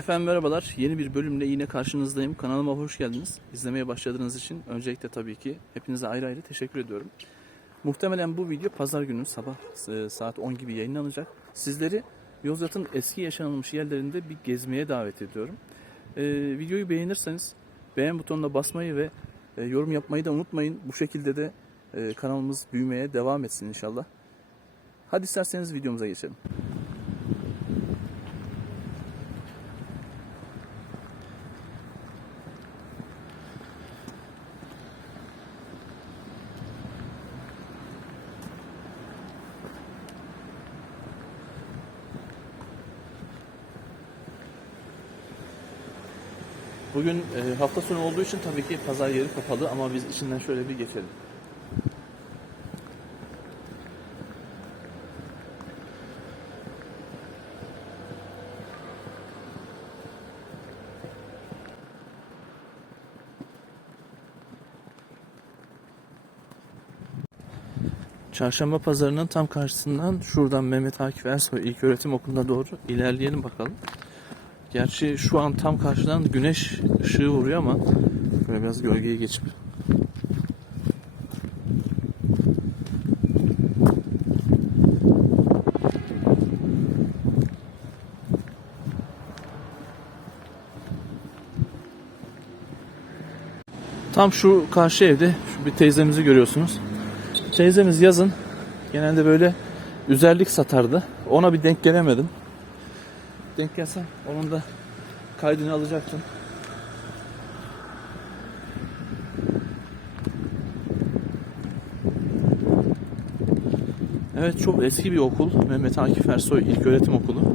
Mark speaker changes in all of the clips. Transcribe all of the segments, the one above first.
Speaker 1: Efendim merhabalar. Yeni bir bölümle yine karşınızdayım. Kanalıma hoş geldiniz. İzlemeye başladığınız için öncelikle tabii ki hepinize ayrı ayrı teşekkür ediyorum. Muhtemelen bu video pazar günü sabah e, saat 10 gibi yayınlanacak. Sizleri Yozgat'ın eski yaşanılmış yerlerinde bir gezmeye davet ediyorum. E, videoyu beğenirseniz beğen butonuna basmayı ve e, yorum yapmayı da unutmayın. Bu şekilde de e, kanalımız büyümeye devam etsin inşallah. Hadi isterseniz videomuza geçelim. Bugün e, hafta sonu olduğu için tabii ki pazar yeri kapalı ama biz içinden şöyle bir geçelim. Çarşamba pazarının tam karşısından şuradan Mehmet Akif Ersoy İlköğretim Okulu'na doğru ilerleyelim bakalım. Gerçi şu an tam karşıdan güneş ışığı vuruyor ama böyle biraz gölgeye geçip Tam şu karşı evde şu bir teyzemizi görüyorsunuz. Teyzemiz yazın genelde böyle üzerlik satardı. Ona bir denk gelemedim. Denk gelsem onun da kaydını alacaktım. Evet çok eski bir okul. Mehmet Akif Ersoy İlköğretim Okulu.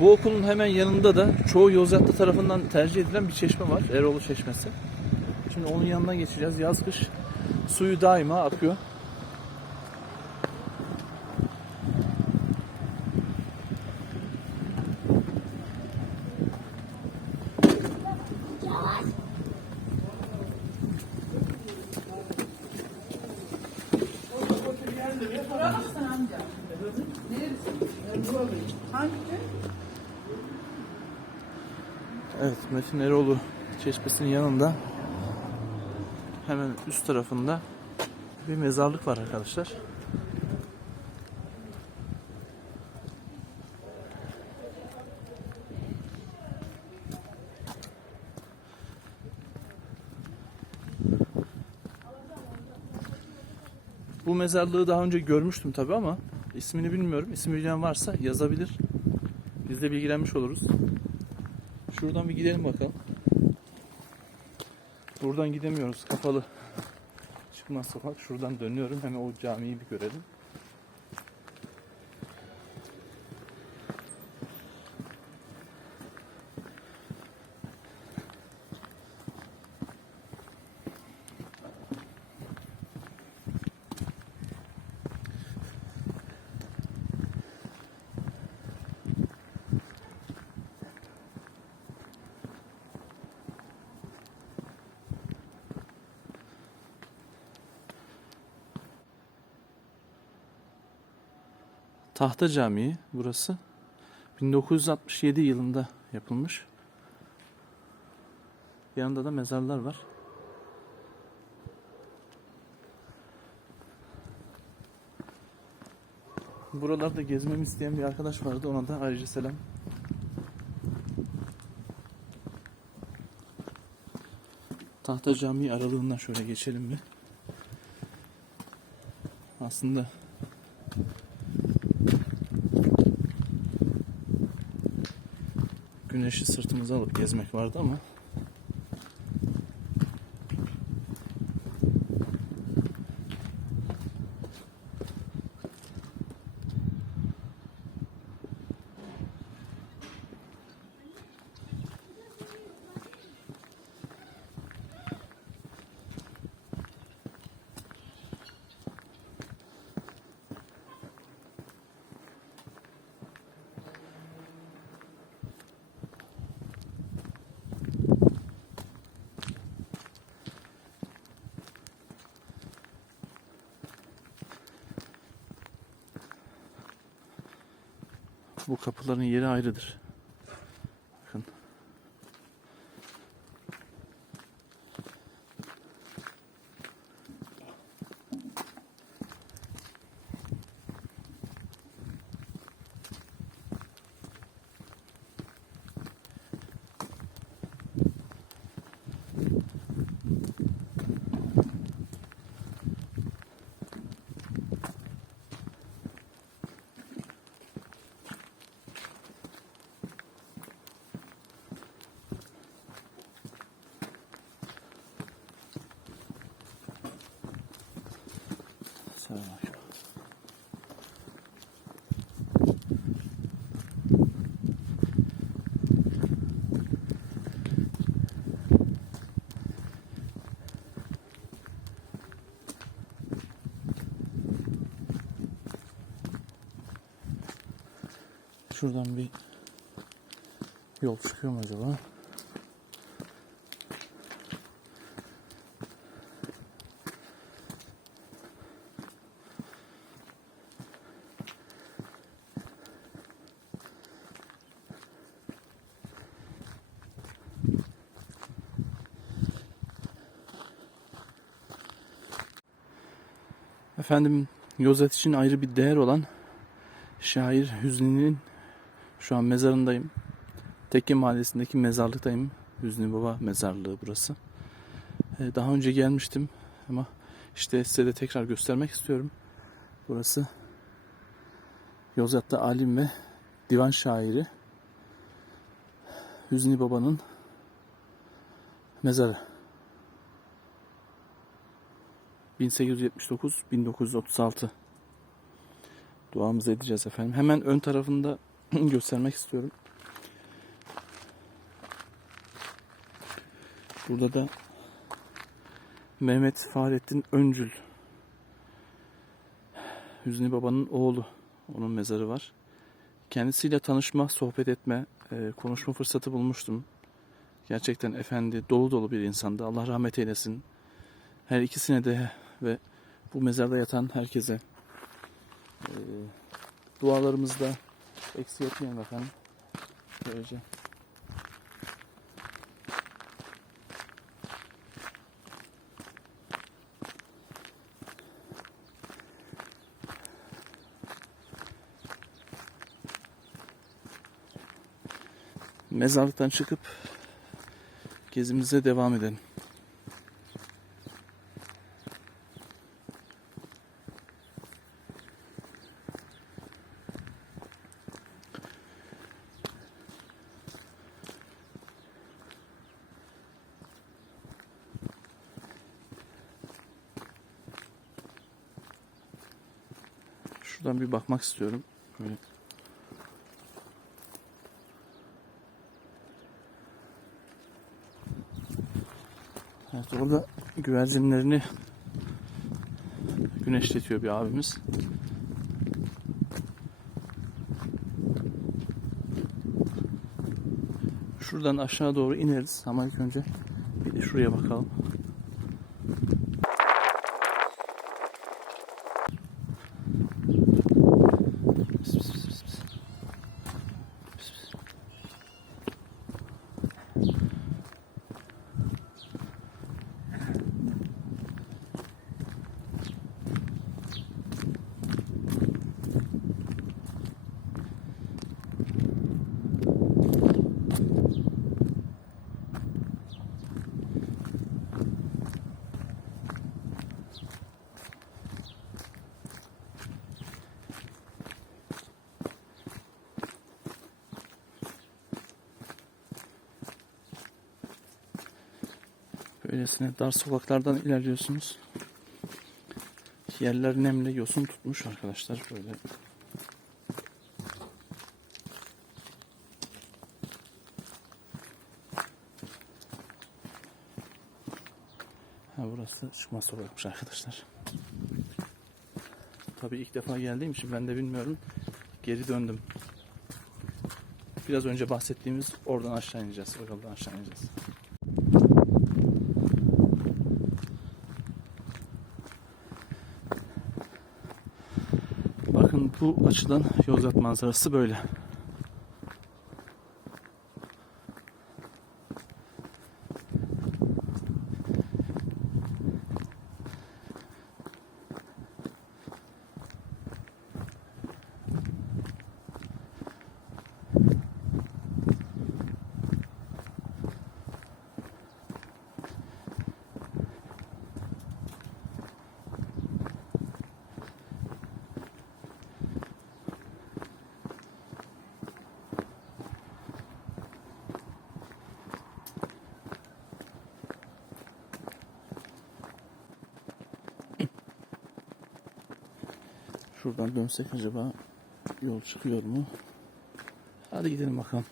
Speaker 1: Bu okulun hemen yanında da çoğu Yozgatlı tarafından tercih edilen bir çeşme var. Eroğlu Çeşmesi. Şimdi onun yanından geçeceğiz. Yaz kış suyu daima akıyor. Evet Metin Eroğlu Çeşmesi'nin yanında hemen üst tarafında bir mezarlık var arkadaşlar. Bu mezarlığı daha önce görmüştüm tabi ama ismini bilmiyorum. İsmi bilen varsa yazabilir. Biz de bilgilenmiş oluruz. Şuradan bir gidelim bakalım. Buradan gidemiyoruz. Kapalı. Çıkmaz sokak. Şuradan dönüyorum. Hemen o camiyi bir görelim. Tahta Camii burası. 1967 yılında yapılmış. Yanında da mezarlar var. Buralarda gezmemi isteyen bir arkadaş vardı. Ona da ayrıca selam. Tahta Camii aralığından şöyle geçelim bir. Aslında güneşi sırtımıza alıp gezmek vardı ama Bu kapıların yeri ayrıdır. Şuradan bir yol çıkıyor mu acaba? Efendim Yozgat için ayrı bir değer olan şair Hüsnü'nün şu an mezarındayım. Tekke Mahallesi'ndeki mezarlıktayım. Hüsnü Baba mezarlığı burası. Ee, Daha önce gelmiştim ama işte size de tekrar göstermek istiyorum. Burası Yozgat'ta alim ve divan şairi Hüsnü Baba'nın mezarı. 1879-1936 duamızı edeceğiz efendim. Hemen ön tarafında göstermek istiyorum. Burada da Mehmet Fahrettin Öncül Hüsnü Baba'nın oğlu. Onun mezarı var. Kendisiyle tanışma, sohbet etme, e, konuşma fırsatı bulmuştum. Gerçekten efendi, dolu dolu bir insandı. Allah rahmet eylesin. Her ikisine de ve bu mezarda yatan herkese e, dualarımızda eksik etmeyin efendim. Böylece. Mezarlıktan çıkıp gezimize devam edelim. Şuradan bir bakmak istiyorum. Böyle. Evet orada güvercinlerini güneşletiyor bir abimiz. Şuradan aşağı doğru ineriz ama ilk önce bir de şuraya bakalım. Böylesine dar sokaklardan ilerliyorsunuz. Yerler nemle yosun tutmuş arkadaşlar böyle. Ha, burası çıkmaz sokakmış arkadaşlar. Tabii ilk defa geldiğim için ben de bilmiyorum. Geri döndüm. Biraz önce bahsettiğimiz oradan aşağı ineceğiz. O yoldan aşağı ineceğiz. Bakın bu açıdan Yozgat manzarası böyle. Şuradan dönsek acaba yol çıkıyor mu? Hadi gidelim bakalım.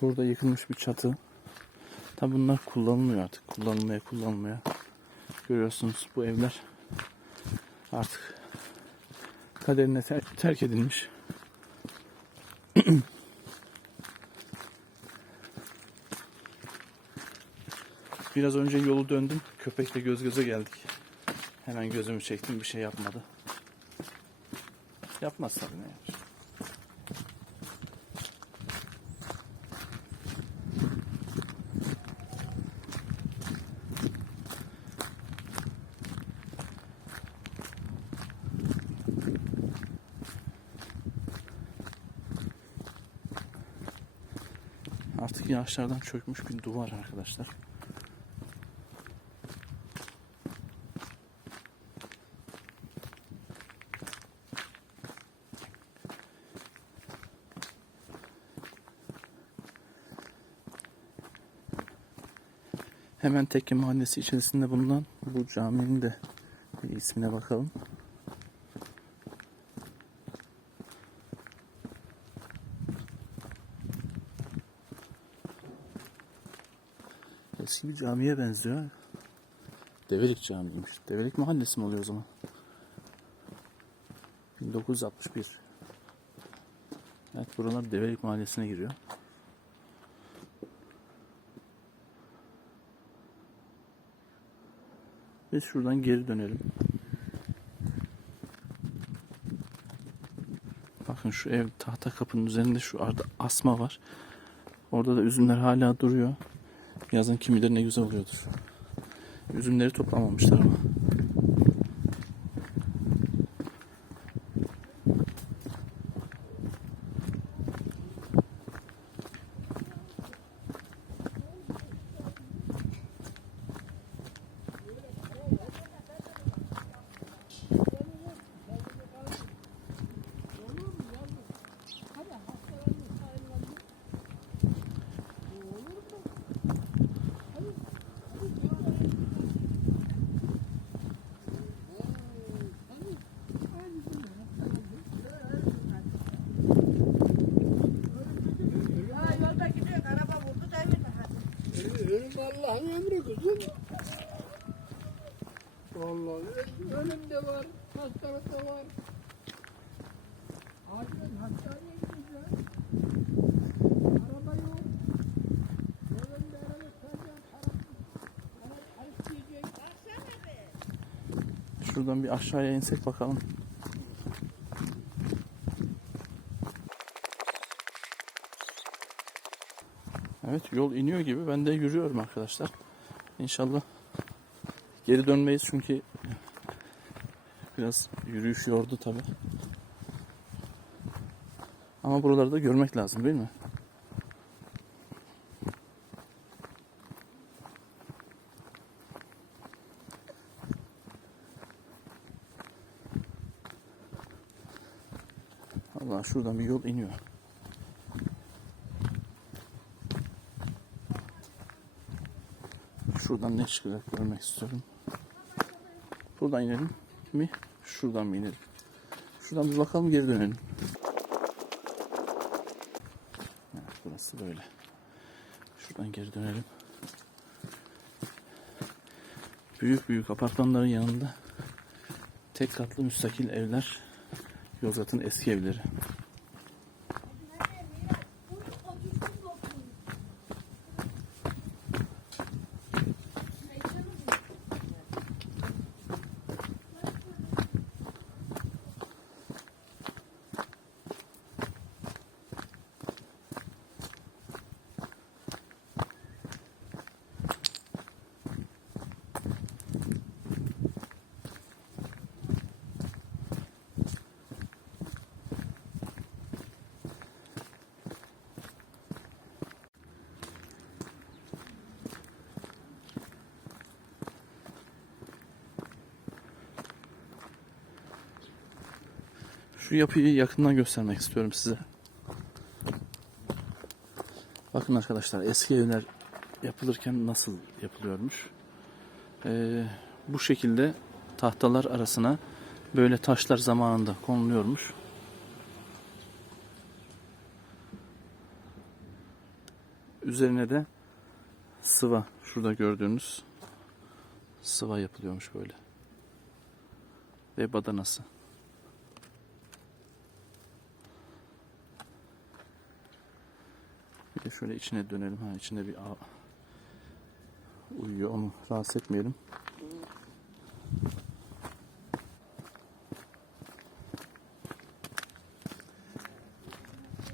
Speaker 1: Burada yıkılmış bir çatı. Tabi bunlar kullanılmıyor artık. Kullanılmaya kullanılmaya. Görüyorsunuz bu evler artık kaderine ter- terk edilmiş. Biraz önce yolu döndüm. Köpekle göz göze geldik. Hemen gözümü çektim. Bir şey yapmadı. Yapmaz tabii ne yapacak. Artık yağışlardan çökmüş bir duvar arkadaşlar. Hemen Tekke Mahallesi içerisinde bulunan bu caminin de ismine bakalım. Bir camiye benziyor. Develik Camii'ymiş. Develik Mahallesi mi oluyor o zaman? 1961. Evet buralar Develik Mahallesi'ne giriyor. Biz şuradan geri dönelim. Bakın şu ev tahta kapının üzerinde şu arada asma var. Orada da üzümler hala duruyor. Yazın kim bilir ne güzel oluyordur. Üzümleri toplamamışlar ama.
Speaker 2: Ölüm Allah'ın emri kızım. Vallahi ölüm de var, hastalık da var. Acilen hastaneye gideceğiz. Araba yok. Ölüm de.
Speaker 1: Şuradan bir aşağıya insek bakalım. Evet yol iniyor gibi. Ben de yürüyorum arkadaşlar. İnşallah geri dönmeyiz çünkü biraz yürüyüş yordu tabi. Ama buraları da görmek lazım değil mi? Allah şuradan bir yol iniyor. Şuradan ne çıkacak görmek istiyorum. Buradan inelim mi? Şuradan mı inelim? Şuradan bir bakalım geri dönelim. Evet, burası böyle. Şuradan geri dönelim. Büyük büyük apartmanların yanında tek katlı müstakil evler. Yozgat'ın eski evleri. Şu yapıyı yakından göstermek istiyorum size. Bakın arkadaşlar eski evler yapılırken nasıl yapılıyormuş. Ee, bu şekilde tahtalar arasına böyle taşlar zamanında konuluyormuş. Üzerine de sıva şurada gördüğünüz sıva yapılıyormuş böyle. Ve badanası. De şöyle içine dönelim. Ha içinde bir ağ uyuyor. Onu rahatsız etmeyelim.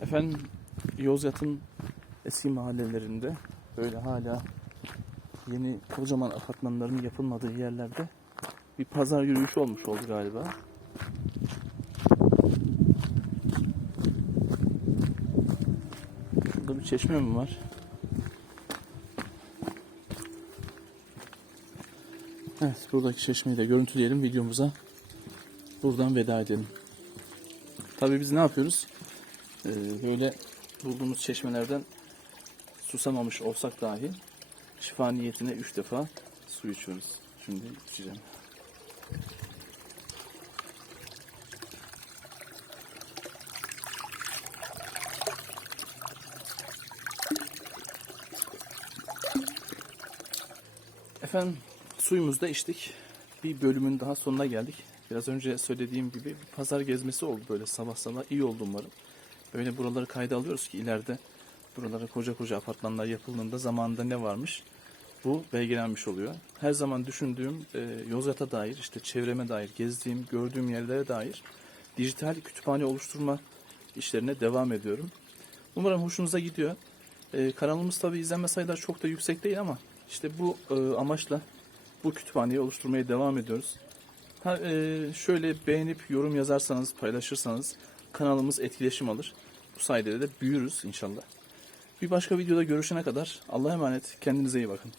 Speaker 1: Efendim Yozgat'ın eski mahallelerinde böyle hala yeni kocaman apartmanların yapılmadığı yerlerde bir pazar yürüyüşü olmuş oldu galiba. Burada bir çeşme mi var? Evet, buradaki çeşmeyi de görüntüleyelim videomuza. Buradan veda edelim. Tabii biz ne yapıyoruz? Ee, böyle bulduğumuz çeşmelerden susamamış olsak dahi şifa niyetine 3 defa su içiyoruz. Şimdi içeceğim. Efendim suyumuzu içtik. Bir bölümün daha sonuna geldik. Biraz önce söylediğim gibi bir pazar gezmesi oldu böyle sabah sabah. iyi oldu umarım. Böyle buraları kayda alıyoruz ki ileride buralara koca koca apartmanlar yapıldığında zamanında ne varmış bu belgelenmiş oluyor. Her zaman düşündüğüm e, Yozgat'a dair, işte çevreme dair, gezdiğim, gördüğüm yerlere dair dijital kütüphane oluşturma işlerine devam ediyorum. Umarım hoşunuza gidiyor. E, kanalımız tabi izlenme sayıları çok da yüksek değil ama işte bu e, amaçla bu kütüphaneyi oluşturmaya devam ediyoruz. Ha, e, şöyle beğenip yorum yazarsanız, paylaşırsanız kanalımız etkileşim alır. Bu sayede de büyürüz inşallah. Bir başka videoda görüşene kadar Allah'a emanet. Kendinize iyi bakın.